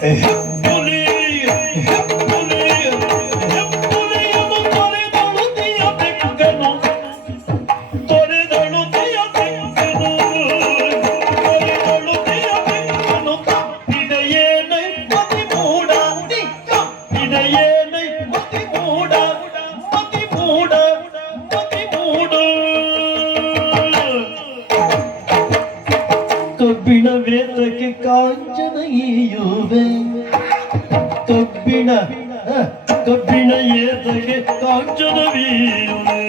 哎。ಕಬ್ಬಿಣ ವೇದಕ್ಕೆ ಕಾಂಚನ ಈಯುವೆ ಕಬ್ಬಿಣ ಅಹ್, ಕಬ್ಬಿಣ ಏತಕ್ಕೆ ಕಾಂಚನವೀಯುವೆ